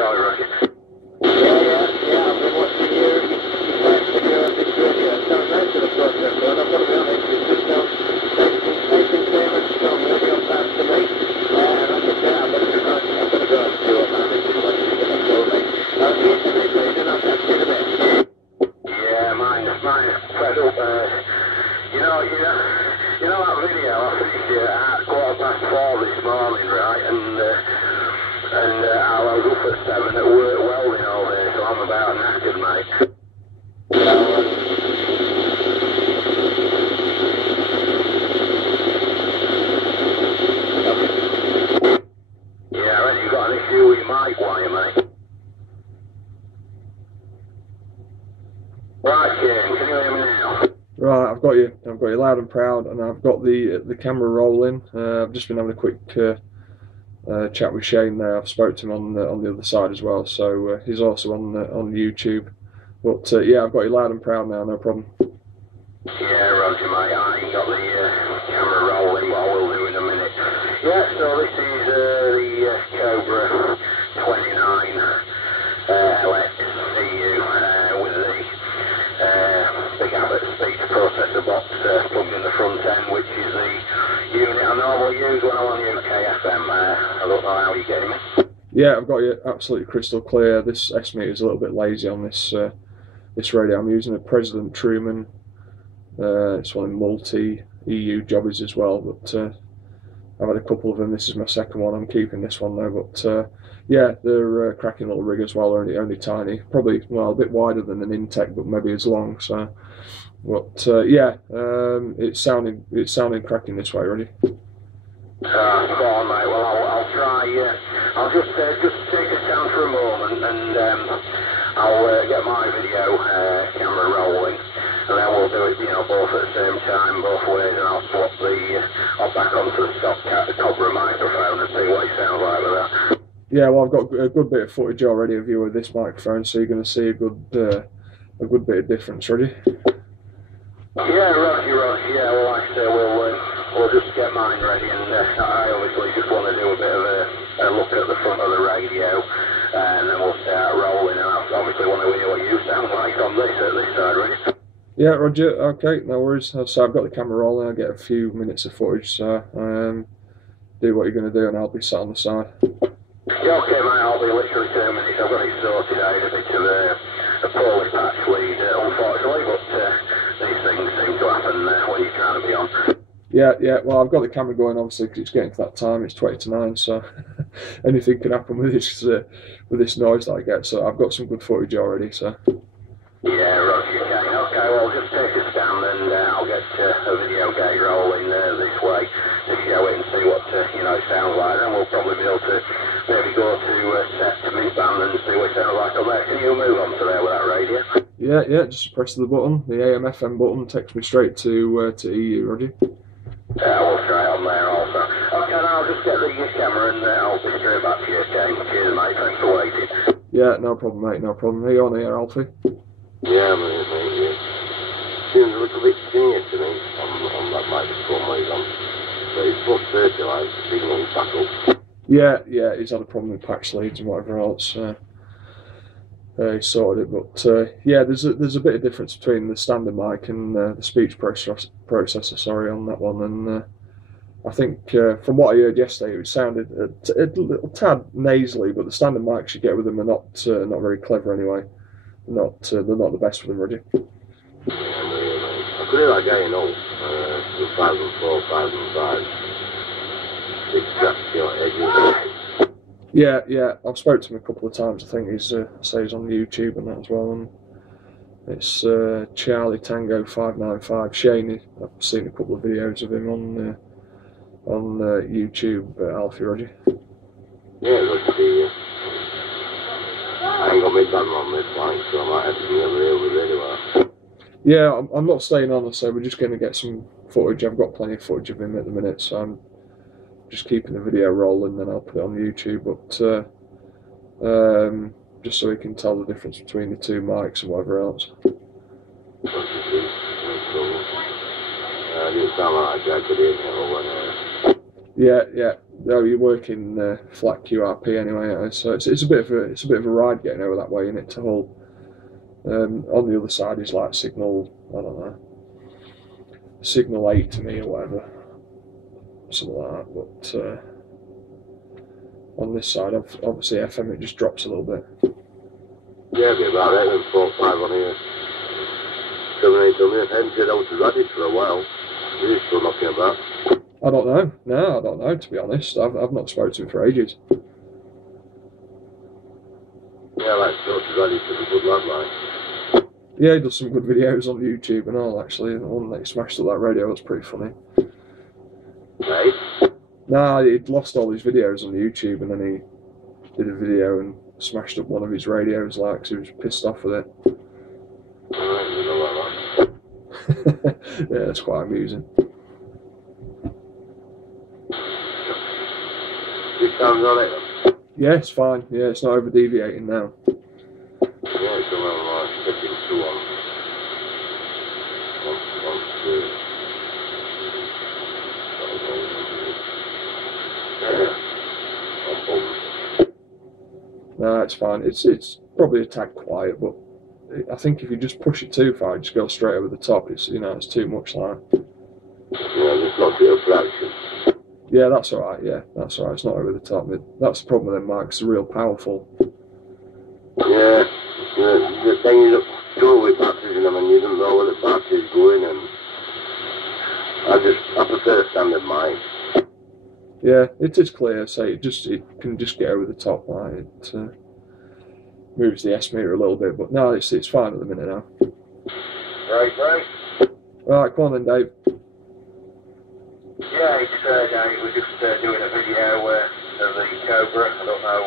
Sorry, Roger. Yeah, I've been watching your video of this radio. It sounds nice to the process, but I've got to be honest, it's just making payments from radio back to me. Like I said, I've got to be honest, I've got to go and see what my missus wants to get told me. I'll see you next week and I'll catch you in a bit. Yeah, mine's fed up. You know that video I finished it at 4:15 this morning, right? And I was up at 7 at work welding all day, so I'm about knackered, mate. Yeah, I reckon you've got an issue with your mic wire, mate. Right, Shane, can you hear me now? Right, I've got you loud and proud, and I've got the camera rolling. I've just been having a quick chat with Shane there. I've spoke to him on the other side as well, so he's also on YouTube. But yeah, I've got you loud and proud now, no problem. Yeah, Roger, mate. I ain't got the camera rolling, but I will do in a minute. Yeah, so this is the Cobra 29 LX EU with the big Abbott speech processor box plugged in the front end, which is the unit I normally use when I'm on UK FM. I don't know how you're getting me. Yeah, I've got you absolutely crystal clear. This S-meter is a little bit lazy on this radio. I'm using a President Truman. It's one of multi-EU jobbies as well, but I've had a couple of them. This is my second one. I'm keeping this one though, but yeah, they're cracking little rig as well. Only tiny, probably well a bit wider than an Intec, but maybe as long. So, but yeah, it's sounding cracking this way, ready? Go on, mate. Well, I'll try. I'll just take a stand for a moment, and I'll get my video camera rolling, and then we'll do it, both at the same time, both ways, and I'll swap I'll back onto the stock Cobra microphone and see what it sounds like with that. Yeah, well, I've got a good bit of footage already of you with this microphone, so you're going to see a good bit of difference, ready? Yeah, Roger. Yeah, well, like I say, we'll just get mine ready, and I obviously just want to do a bit of a look at the front of the radio, and then we'll start rolling, and I obviously want to hear what you sound like on this side, ready? Yeah, Roger. Okay, no worries. So I've got the camera rolling. I'll get a few minutes of footage. So do what you're going to do, and I'll be sat on the side. Yeah, okay, mate. I'll be literally 2 minutes. I've got it sorted out. A bit of a poorly patch lead, unfortunately, but these things seem to happen when you're trying to be on. Yeah. Well, I've got the camera going, obviously, because it's getting to that time. It's 20 to 9, so anything can happen with this noise that I get. So I've got some good footage already. So. Yeah, Roger, okay, well, just take a stand, and I'll get a video gate rolling this way to show it and see what it sounds like. Then we'll probably be able to maybe go to set to mid-band and see what it sounds like on there. Can you move on to there with that radio? Yeah, just press the button, the AM/FM button, takes me straight to EU, Roger. Yeah, we'll try it on there also. Okay, now I'll just get the camera and I'll be straight back to you, okay? Cheers, mate, thanks for waiting. Yeah, no problem, mate, no problem. Are you on here, Alfie? Yeah, mate, yeah. Seems a little bit skinnier to me on that microphone when he's on. But it's plus 30, like, the signal's back up. Yeah, he's had a problem with patch leads and whatever else. He sorted it, but yeah, there's a bit of difference between the standard mic and the speech processor. Sorry, on that one, and I think from what I heard yesterday, it sounded a little tad nasally, but the standard mics you get with them are not very clever anyway. They're not the best with them, Roger. I could hear that guy, 2004, 2005. Big edges. Yeah, I've spoke to him a couple of times. I think he's says on YouTube and that as well. And it's Charlie Tango 595. Shane, I've seen a couple of videos of him on YouTube. Alfie, Roger. Yeah, good to see you. I ain't got my band on this line, so I might have to be over here with anyway. Yeah, I'm not staying on, so we're just going to get some footage. I've got plenty of footage of him at the minute, so I'm just keeping the video rolling, then I'll put it on YouTube. But just so we can tell the difference between the two mics and whatever else. Didn't sound like I could hear him when Yeah, No, you work in flat QRP anyway, so it's a bit of a ride getting over that way in it to Hull. On the other side is like signal, I don't know, signal 8 to me or whatever, something like that. But on this side, obviously FM, it just drops a little bit. Yeah, it'll be about 8 and 4, 5 on here. 7, 8 on here. I haven't been out to Reddit for a while. He's still knocking about. I don't know. No, I don't know, to be honest. I've not spoken to him for ages. Yeah, like so to Reddit is a good lad, like. Yeah, he does some good videos on YouTube and all, actually. The one that he smashed up that radio was pretty funny. Right? Nah, he'd lost all his videos on YouTube, and then he did a video and smashed up one of his radios, like, 'cause he was pissed off with it. Alright, you know like that. Yeah, it's quite amusing. This sounds alright then? Yeah, it's fine. Yeah, it's not over deviating now. Yeah, it's around like 52 on. 1, 2. No, it's fine. It's probably a tad quiet, but I think if you just push it too far, just go straight over the top. It's it's too much, like. Yeah, just not do a fraction. Yeah, that's all right. Yeah, that's all right. It's not over the top. That's the problem with them mics. They're real powerful. Yeah, the thing you do it with batteries in them and you don't know where the battery's going, and I prefer a standard mic. Yeah, it is clear. So it can just get over the top. Like it moves the S meter a little bit, but no, it's fine at the minute now. Right. All right, come on then, Dave. Yeah, it's Dave. We're just doing a video of the Cobra. I don't know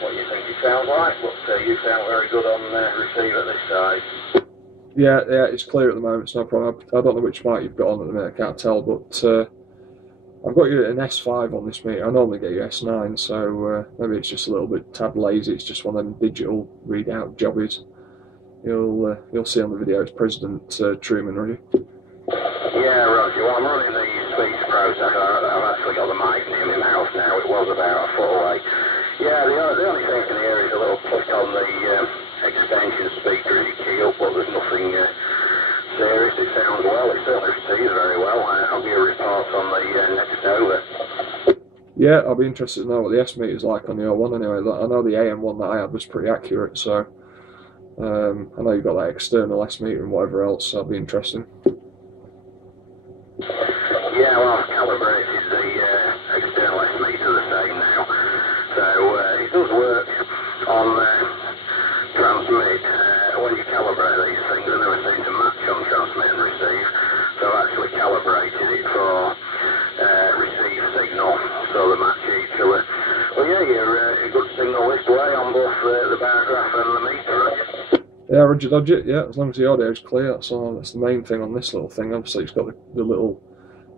what you think it sounds like, but you sound very good on receiver this side. Yeah, it's clear at the moment. It's no problem. I don't know which mic you've got on at the minute. I can't tell, but I've got you an S5 on this meter. I normally get you S9, so maybe it's just a little bit tad lazy. It's just one of them digital readout jobbies. You'll see on the video. It's President Truman, Roger. Yeah, Roger. Well, I'm running the speech process. I've actually got the mic near my mouth now. It was about a foot away. Yeah, the only thing I can hear is a little click on the extension speaker as you key up, but there's nothing serious. It sounds well. It certainly receives very well. I'll give a report on the next over. Yeah, I'll be interested to know what the S meter is like on your one anyway. I know the AM one that I had was pretty accurate, so I know you've got that external S meter and whatever else, so that'll be interesting. Yeah, well, I've calibrated the external S meter the same now. So it does work on transmit. When you calibrate these things, they never seem to match on transmit and receive. So I've actually calibrated it for receive signal, so they match each other. Well, yeah, you're a good signal this way on both the bar graph and the meter, Roger. Yeah, Roger Dodge it. Yeah, as long as the audio is clear, that's all. That's the main thing on this little thing. Obviously, it's got the little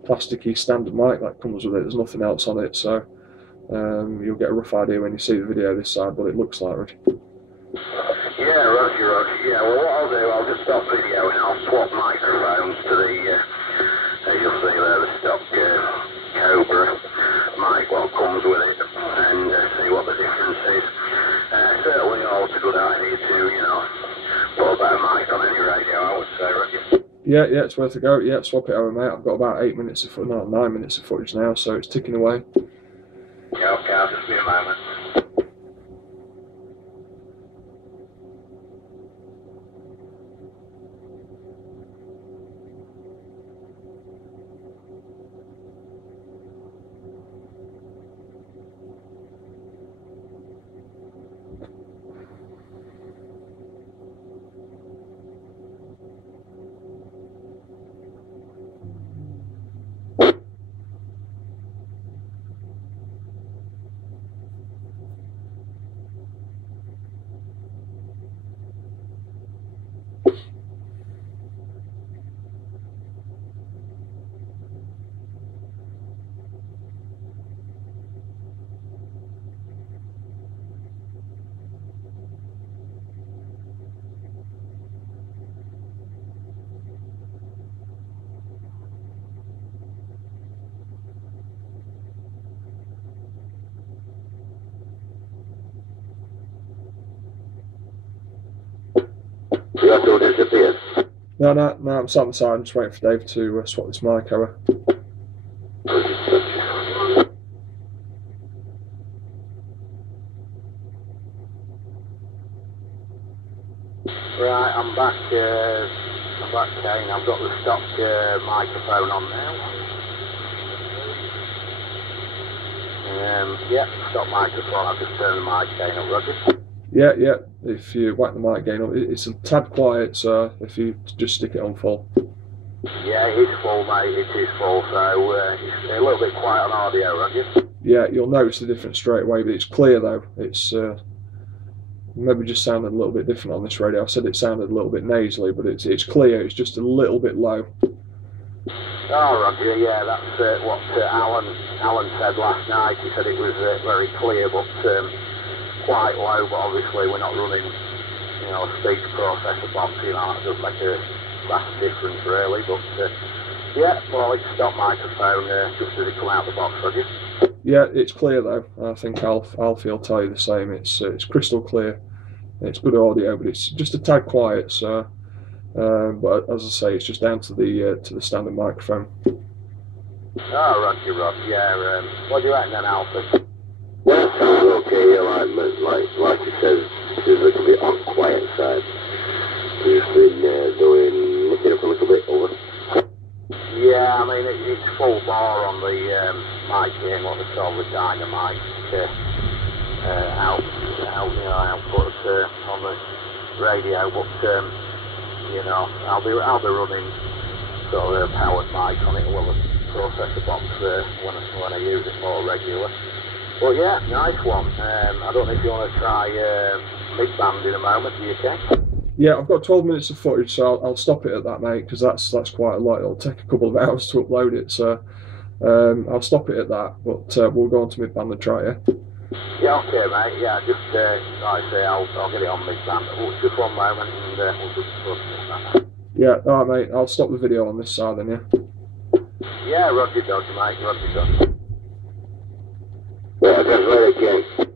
plasticky standard mic that comes with it. There's nothing else on it, so you'll get a rough idea when you see the video this side what it looks like, Roger. Yeah, Roger. Yeah, well, what I'll do, I'll just stop video and I'll swap microphones to the, as you'll see there, the stock Cobra mic, what comes with it, and see what the difference is. Certainly, always a good idea to, put a better mic on any radio, I would say, Roger. Yeah, it's worth a go. Yeah, swap it over, mate. I've got about 9 minutes of footage now, so it's ticking away. Yeah, okay, I'll just be a moment. No, I'm sat on the side. I'm just waiting for Dave to swap this mic over. Right, I'm back, Kane. I've got the stock microphone on now. Yeah, stock microphone. I've just turned the mic gain up, Roger. Yeah. If you whack the mic gain up, it's a tad quiet, so if you just stick it on full. Yeah, it is full, mate. It is full, so it's a little bit quiet on audio, Roger. Yeah, you'll notice the difference straight away, but it's clear though. It's maybe just sounded a little bit different on this radio. I said it sounded a little bit nasally, but it's clear. It's just a little bit low. Oh, Roger, yeah, that's what Alan said last night. He said it was very clear, but quite low. But obviously, we're not running, a speech processor box. That does make a vast difference, really. But yeah, well, it's stock microphone just as it come out the box, Roger. Yeah, it's clear though. I think Alfie will tell you the same. It's crystal clear. It's good audio, but it's just a tad quiet. So. But as I say, it's just down to the standard microphone. Oh, Roger, yeah. What do you reckon then, Alfie? Well, it sounds okay. Like you said, it's a little bit on the quiet side. We've been looking up a little bit over. Yeah, I mean it's full bar on the mic here, what they call the dynamite output on the radio, but. I'll be running sort of a powered mic on it, well, a processor box when I use it more regular. But yeah, nice one. I don't know if you want to try mid-band in a moment, do you, Ken? Yeah, I've got 12 minutes of footage, so I'll stop it at that, mate, because that's quite a lot. It'll take a couple of hours to upload it, so I'll stop it at that. But we'll go on to mid-band and try it. Yeah, okay, mate. Yeah, just like I say, I'll get it on mid-band. Just one moment, and we'll just put it. Yeah, all right, mate. I'll stop the video on this side then, yeah. Yeah, Roger, mate. Roger. Well, I just let it go.